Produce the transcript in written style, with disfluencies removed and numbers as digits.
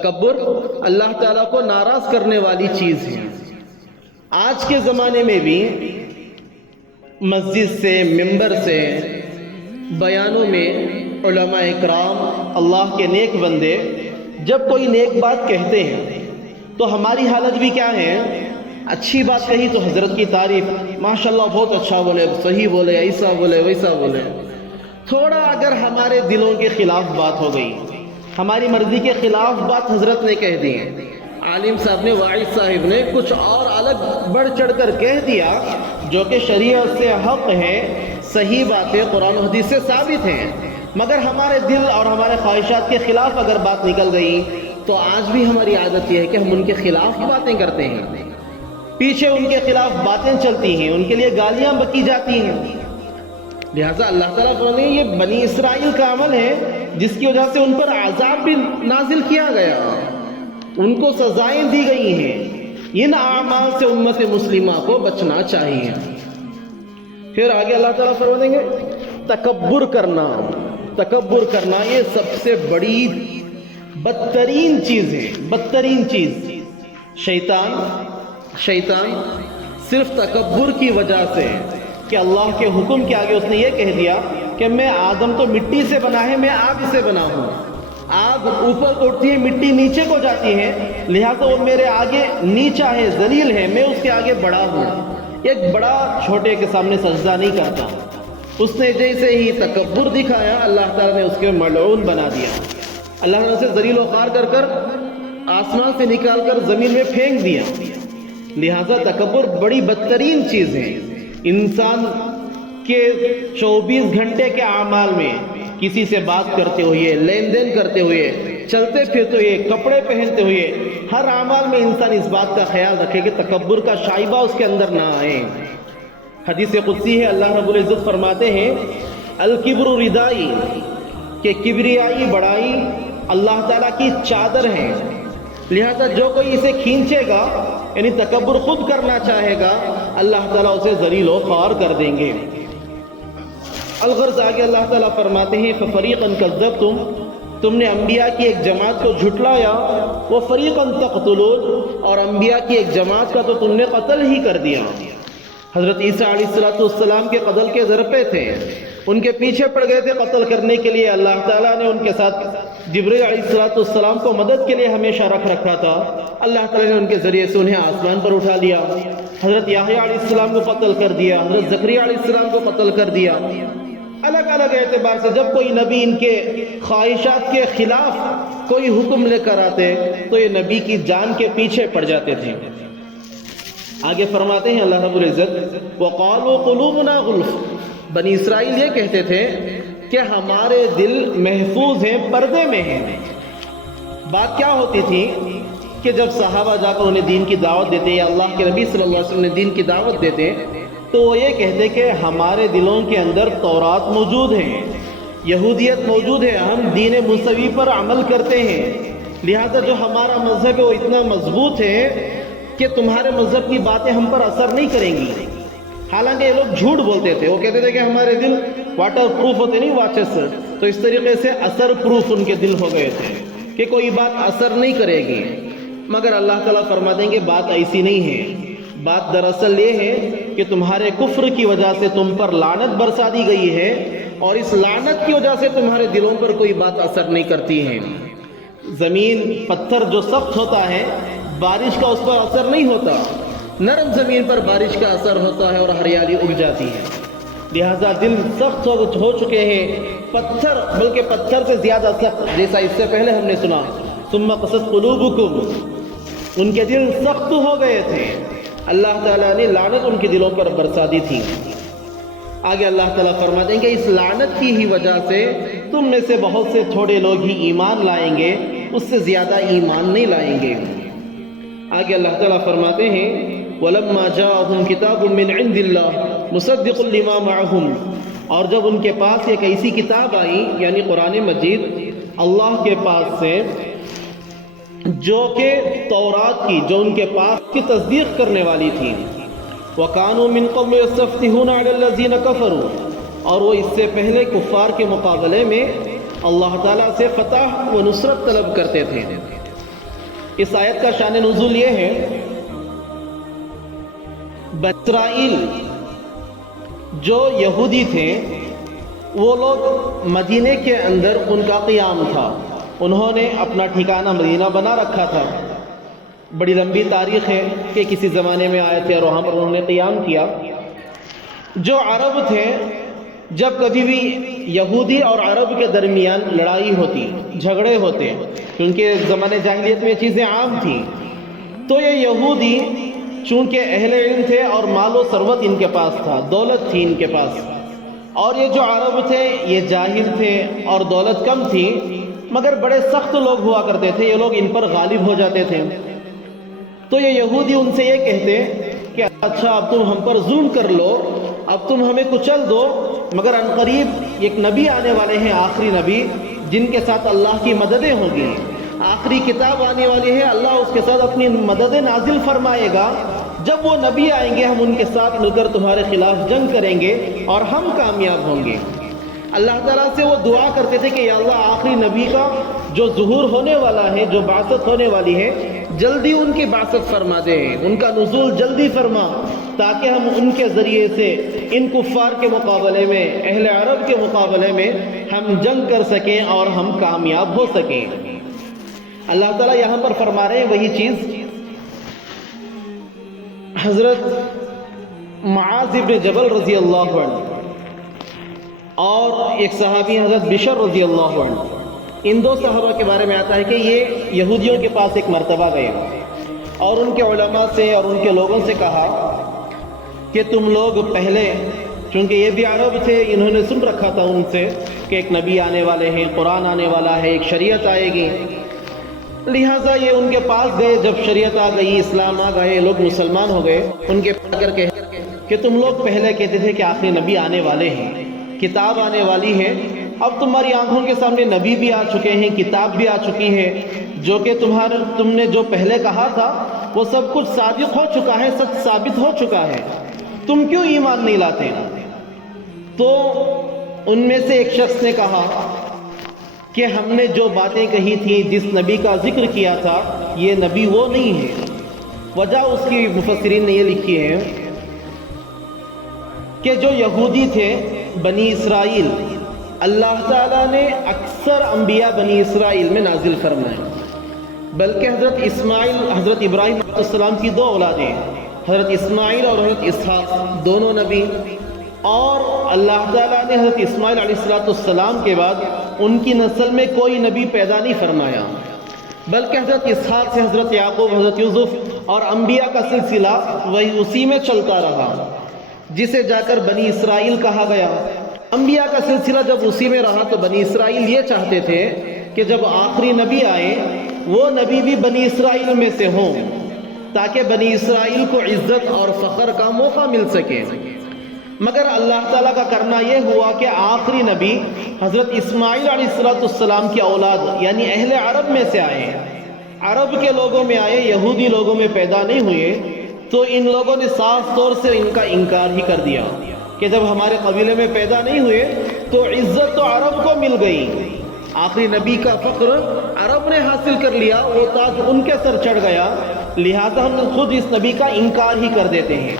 تکبر اللہ تعالیٰ کو ناراض کرنے والی چیز ہے۔ آج کے زمانے میں بھی مسجد سے، ممبر سے، بیانوں میں علماء اکرام، اللہ کے نیک بندے جب کوئی نیک بات کہتے ہیں تو ہماری حالت بھی کیا ہے؟ اچھی بات کہی تو حضرت کی تعریف، ماشاءاللہ بہت اچھا بولے، صحیح بولے، ایسا بولے، ویسا بولے۔ تھوڑا اگر ہمارے دلوں کے خلاف بات ہو گئی، ہماری مرضی کے خلاف بات حضرت نے کہہ دی، عالم صاحب نے، واعظ صاحب نے کچھ اور الگ بڑھ چڑھ کر کہہ دیا جو کہ شریعت سے حق ہے، صحیح باتیں قرآن و حدیث سے ثابت ہیں، مگر ہمارے دل اور ہمارے خواہشات کے خلاف اگر بات نکل گئی تو آج بھی ہماری عادت یہ ہے کہ ہم ان کے خلاف باتیں کرتے ہیں، پیچھے ان کے خلاف باتیں چلتی ہیں، ان کے لیے گالیاں بکی جاتی ہیں۔ لہٰذا اللہ تعالیٰ فرماتے ہیں یہ بنی اسرائیل کا عمل ہے جس کی وجہ سے ان پر عذاب بھی نازل کیا گیا، ان کو سزائیں دی گئی ہیں۔ ان اعمال سے امت مسلمہ کو بچنا چاہیے۔ پھر آگے اللہ تعالیٰ فرمائیں گے تکبر کرنا، تکبر کرنا یہ سب سے بڑی بدترین چیز ہے، بدترین چیز۔ شیطان صرف تکبر کی وجہ سے کہ اللہ کے حکم کے آگے اس نے یہ کہہ دیا کہ میں آدم تو مٹی سے بنا ہے، میں آگ سے بنا ہوں، آگ اوپر کو اٹھتی ہے، مٹی نیچے کو جاتی ہے، لہذا وہ میرے آگے نیچا ہے، ذلیل ہے، میں اس کے آگے بڑا ہوں۔ ایک بڑا چھوٹے کے سامنے سجدہ نہیں کرتا۔ اس نے جیسے ہی تکبر دکھایا اللہ تعالیٰ نے اس کے ملعون بنا دیا، اللہ نے اسے ذلیل و خوار کر کر آسمان سے نکال کر زمین میں پھینک دیا۔ لہذا تکبر بڑی بدترین چیز ہے۔ انسان کے 24 گھنٹے کے اعمال میں کسی سے بات کرتے ہوئے، لین دین کرتے ہوئے، چلتے پھرتے ہوئے، کپڑے پہنتے ہوئے، ہر اعمال میں انسان اس بات کا خیال رکھے کہ تکبر کا شائبہ اس کے اندر نہ آئے۔ حدیث قدسی ہے، اللہ رب العزت فرماتے ہیں الکبر ردائی، کہ کبریائی، بڑائی اللہ تعالیٰ کی چادر ہے، لہذا جو کوئی اسے کھینچے گا، یعنی تکبر خود کرنا چاہے گا، اللہ تعالیٰ اسے ذلیل و خوار کر دیں گے۔ الغرض آگے اللہ تعالیٰ فرماتے ہیں فَفَرِيقًا كَذَّبْتُمْ، تم نے انبیاء کی ایک جماعت کو جھٹلایا، وَفَرِيقًا تَقْتُلُونَ، اور انبیاء کی ایک جماعت کا تو تم نے قتل ہی کر دیا۔ حضرت عیسیٰ علیہ السلام کے قتل کے ذرپے تھے، ان کے پیچھے پڑ گئے تھے قتل کرنے کے لیے، اللہ تعالیٰ نے ان کے ساتھ جبرائیل علیہ السلام کو مدد کے لیے ہمیشہ رکھ رکھا تھا، اللہ تعالیٰ نے ان کے ذریعے سے انہیں آسمان پر اٹھا لیا۔ حضرت یحییٰ علیہ السلام کو قتل کر دیا، حضرت زکریا علیہ السلام کو قتل کر دیا۔ الگ الگ اعتبار سے جب کوئی نبی ان کے خواہشات کے خلاف کوئی حکم لے کر آتے تو یہ نبی کی جان کے پیچھے پڑ جاتے تھے۔ آگے فرماتے ہیں اللہ رب العزت وَقَالُوا قُلُوبُنَا غُلْفٌ، بنی اسرائیل یہ کہتے تھے کہ ہمارے دل محفوظ ہیں، پردے میں ہیں۔ بات کیا ہوتی تھی کہ جب صحابہ جا کر انہیں دین کی دعوت دیتے یا اللہ کے نبی صلی اللہ علیہ وسلم نے دین کی دعوت دیتے تو وہ یہ کہتے کہ ہمارے دلوں کے اندر تورات موجود ہے، یہودیت موجود ہے، ہم دین موسوی پر عمل کرتے ہیں، لہذا جو ہمارا مذہب ہے وہ اتنا مضبوط ہے کہ تمہارے مذہب کی باتیں ہم پر اثر نہیں کریں گی۔ حالانکہ یہ لوگ جھوٹ بولتے تھے، وہ کہتے تھے کہ ہمارے دل واٹر پروف ہوتے نہیں، واچز، تو اس طریقے سے اثر پروف ان کے دل ہو گئے تھے کہ کوئی بات اثر نہیں کرے گی۔ مگر اللہ تعالیٰ فرما دیں گے بات ایسی نہیں ہے، بات دراصل یہ ہے کہ تمہارے کفر کی وجہ سے تم پر لعنت برسا دی گئی ہے، اور اس لعنت کی وجہ سے تمہارے دلوں پر کوئی بات اثر نہیں کرتی ہے۔ زمین، پتھر جو سخت ہوتا ہے بارش کا اس پر اثر نہیں ہوتا، نرم زمین پر بارش کا اثر ہوتا ہے اور ہریالی اگ جاتی ہے۔ لہذا دل سخت ہو چکے ہیں، پتھر، بلکہ پتھر سے زیادہ سخت، جیسا اس سے پہلے ہم نے سنا ثم قست قلوبکم، ان کے دل سخت ہو گئے تھے، اللہ تعالیٰ نے لعنت ان کے دلوں پر برسا دی تھی۔ آگے اللہ تعالیٰ فرما دیں گے اس لعنت کی ہی وجہ سے تم میں سے بہت سے تھوڑے لوگ ہی ایمان لائیں گے، اس سے زیادہ ایمان نہیں لائیں گے۔ آگے اللہ تعالیٰ فرماتے ہیں وَلَمَّا جَاءَهُمْ كِتَابٌ مِّنْ عِنْدِ اللَّهِ مُصَدِّقٌ لِمَا مَعَهُمْ، اور جب ان کے پاس ایک ایسی کتاب آئی یعنی قرآن مجید اللہ کے پاس سے جو کہ تورات کی، جو ان کے پاس کی تصدیق کرنے والی تھی، وَكَانُوا مِن قَبْلُ يَسْتَفْتِحُونَ عَلَى الَّذِينَ كَفَرُوا، اور وہ اس سے پہلے کفار کے مقابلے میں اللہ تعالیٰ سے فتح و نصرت طلب کرتے تھے۔ اس آیت کا شان نزول یہ ہے، بنی اسرائیل جو یہودی تھے وہ لوگ مدینے کے اندر ان کا قیام تھا، انہوں نے اپنا ٹھکانہ مدینہ بنا رکھا تھا. بڑی لمبی تاریخ ہے کہ کسی زمانے میں آئے تھے اور وہاں پر انہوں نے قیام کیا. جو عرب تھے، جب کبھی بھی یہودی اور عرب کے درمیان لڑائی ہوتی، جھگڑے ہوتے، کیونکہ زمانے جاہلیت میں یہ چیزیں عام تھیں، تو یہ یہودی چونکہ اہل علم تھے اور مال و ثروت ان کے پاس تھا، دولت تھی ان کے پاس، اور یہ جو عرب تھے یہ جاہل تھے اور دولت کم تھی، مگر بڑے سخت لوگ ہوا کرتے تھے، یہ لوگ ان پر غالب ہو جاتے تھے. تو یہ یہودی ان سے یہ کہتے کہ اچھا اب تم ہم پر ظلم کر لو، اب تم ہمیں کچل دو، مگر عنقریب ایک نبی آنے والے ہیں، آخری نبی، جن کے ساتھ اللہ کی مددیں ہوں گی، آخری کتاب آنے والی ہے، اللہ اس کے ساتھ اپنی مدد نازل فرمائے گا. جب وہ نبی آئیں گے ہم ان کے ساتھ مل کر تمہارے خلاف جنگ کریں گے اور ہم کامیاب ہوں گے. اللہ تعالیٰ سے وہ دعا کرتے تھے کہ یا اللہ آخری نبی کا جو ظہور ہونے والا ہے، جو بعثت ہونے والی ہے، جلدی ان کی بعثت فرما دے، ان کا نزول جلدی فرما، تاکہ ہم ان کے ذریعے سے ان کفار کے مقابلے میں، اہل عرب کے مقابلے میں ہم جنگ کر سکیں اور ہم کامیاب ہو سکیں. اللہ تعالیٰ یہاں پر فرما رہے ہیں وہی چیز حضرت معاذ ابن جبل رضی اللہ عنہ اور ایک صحابی حضرت بشر رضی اللہ عنہ، ان دو صحابہ کے بارے میں آتا ہے کہ یہ یہودیوں کے پاس ایک مرتبہ گئے اور ان کے علماء سے اور ان کے لوگوں سے کہا کہ تم لوگ پہلے، چونکہ یہ بھی عرب تھے، انہوں نے سن رکھا تھا ان سے کہ ایک نبی آنے والے ہیں، قرآن آنے والا ہے، ایک شریعت آئے گی، لہٰذا یہ ان کے پاس گئے. جب شریعت آ گئی، اسلام آ گئے، لوگ مسلمان ہو گئے، ان کے پاس کر کے کہ تم لوگ پہلے کہتے تھے کہ آخری نبی آنے والے ہیں، کتاب آنے والی ہے، اب تمہاری آنکھوں کے سامنے نبی بھی آ چکے ہیں، کتاب بھی آ چکی ہے، جو کہ تم نے جو پہلے کہا تھا وہ سب کچھ صادق ہو چکا ہے، سچ ثابت ہو چکا ہے، تم کیوں ایمان نہیں لاتے؟ تو ان میں سے ایک شخص نے کہا کہ ہم نے جو باتیں کہی تھیں، جس نبی کا ذکر کیا تھا، یہ نبی وہ نہیں ہے. وجہ اس کی مفسرین نے یہ لکھی ہے کہ جو یہودی تھے بنی اسرائیل، اللہ تعالیٰ نے اکثر انبیاء بنی اسرائیل میں نازل فرمائے، بلکہ حضرت اسماعیل، حضرت ابراہیم علیہ السلام کی دو اولادیں، حضرت اسماعیل اور حضرت اسحاق، دونوں نبی، اور اللہ تعالیٰ نے حضرت اسماعیل علیہ السلام کے بعد ان کی نسل میں کوئی نبی پیدا نہیں فرمایا، بلکہ حضرت اسحاق سے حضرت یعقوب، حضرت یوسف اور انبیاء کا سلسلہ وہی اسی میں چلتا رہا، جسے جا کر بنی اسرائیل کہا گیا. انبیاء کا سلسلہ جب اسی میں رہا تو بنی اسرائیل یہ چاہتے تھے کہ جب آخری نبی آئے وہ نبی بھی بنی اسرائیل میں سے ہوں، تاکہ بنی اسرائیل کو عزت اور فخر کا موقع مل سکے. مگر اللہ تعالیٰ کا کرنا یہ ہوا کہ آخری نبی حضرت اسماعیل علیہ السلام کی اولاد یعنی اہل عرب میں سے آئے، عرب کے لوگوں میں آئے، یہودی لوگوں میں پیدا نہیں ہوئے. تو ان لوگوں نے صاف طور سے ان کا انکار ہی کر دیا کہ جب ہمارے قبیلے میں پیدا نہیں ہوئے تو عزت تو عرب کو مل گئی، آخری نبی کا فخر عرب نے حاصل کر لیا، وہ تاج ان کے سر چڑھ گیا، لہذا ہم خود اس نبی کا انکار ہی کر دیتے ہیں.